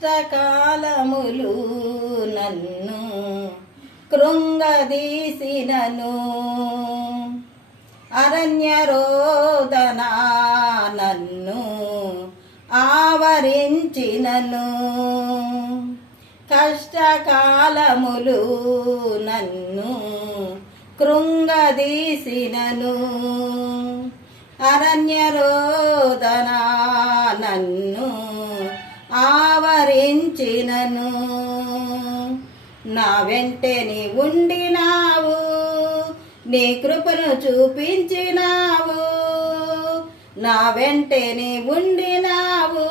కష్టకాలములు నన్ను కృంగదీసినను. అరణ్య రోదన నన్ను ఆవరించినను. కష్టకాలములు నన్ను కృంగదీసినను. అరణ్యరోదన నన్ను నన్ను నా వెంటే నీ ఉండినావు. నీ కృపను చూపించినావు. నా వెంటే నీ ఉండినావు.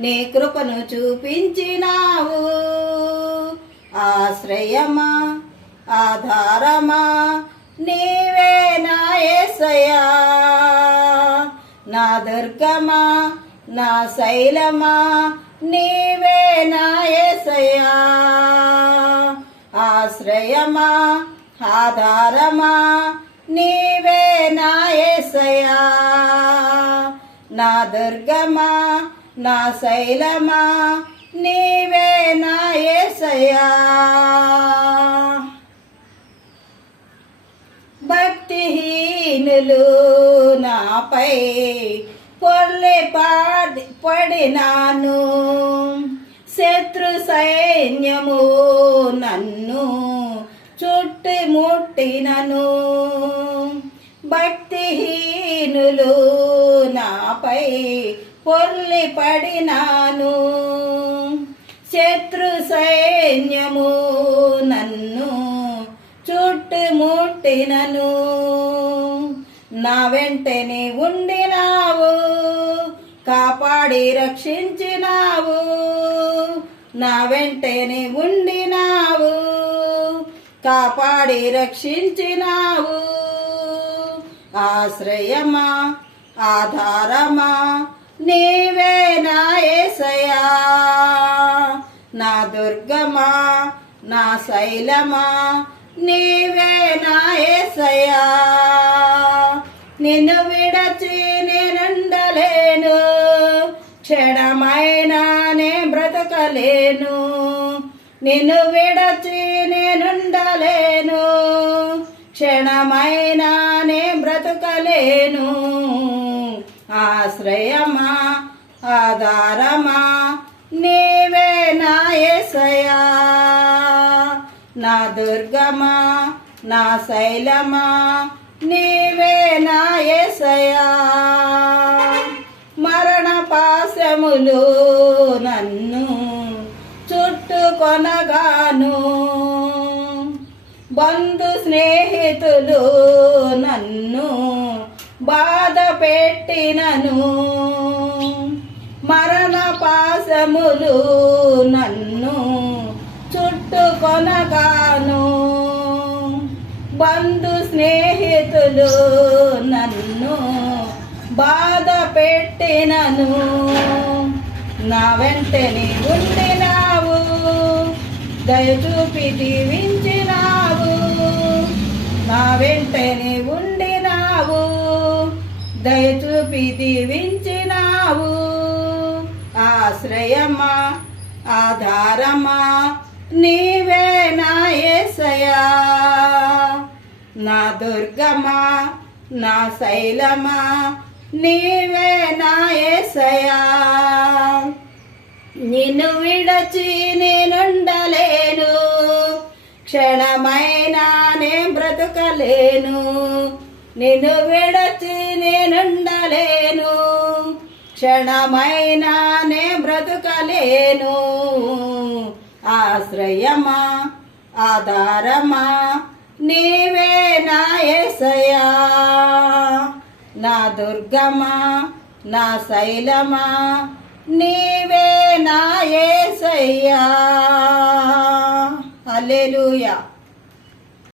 నీ కృపను చూపించినావు. ఆశ్రయమా ఆధారమా నీవే నా ఏసయా నా దుర్గమా నా శైలమా నీ ఆశ్రయమా ఆధారమా నీవే నా ఏసయా నా దుర్గమా నా శైలమా నీవే నా ఏసయా భక్తిహీనులు నాపై పొల్లి పాడి పడినాను. శత్రు సైన్యము నన్ను పుట్టినను. భక్తిహీనులు నాపై పొల్లి పడినాను. శత్రు సైన్యము నన్ను చుట్టుముట్టినను. నా వెంటనే ఉండినావు కాపాడి రక్షించినావు. నా వెంటనే ఉండి కాపాడి రక్షించినావు. ఆశ్రయమా ఆధారమా నీవే నా నా దుర్గమా నా శైలమా నీవే నా యేసయ్యా నిన్ను విడచి నేనుండలేను క్షణమైనా నే బ్రతకలేను. నిన్ను విడచి నేనుండలేను. క్షణమైనా నే బ్రతకలేను. ఆశ్రయమా ఆధారమా నీవే నా యేసయ్యా నా దుర్గమా నా శైలమా నీవే నా యేసయ్యా మరణ పాశములు నన్ను కొనగాను. బంధు స్నేహితులు నన్ను బాధ పెట్టినను. మరణ పాశములు నన్ను చుట్టుకొనగాను బంధు స్నేహితులు నన్ను బాధ పెట్టినను. నా వెంటనే ఉండిన దయచూపి దీవించినావు నా వెంటనే ఉండినావు. దయచూపి దీవించినావు ఆశ్రయమా ఆధారమా నీవే నా ఏసయా. నా దుర్గమా నా శైలమా నీవే నా ఏసయా. నిన్ను విడచి క్షణమైనా నే బ్రతకలేను. నిన్ను విడచి నేనుండలేను. క్షణమైనా నే బ్రతకలేను. ఆశ్రయమా ఆధారమా నీవే నా ఏసయా నా దుర్గమా నా శైలమా నీవే నా ఏసయ్యా. Hallelujah.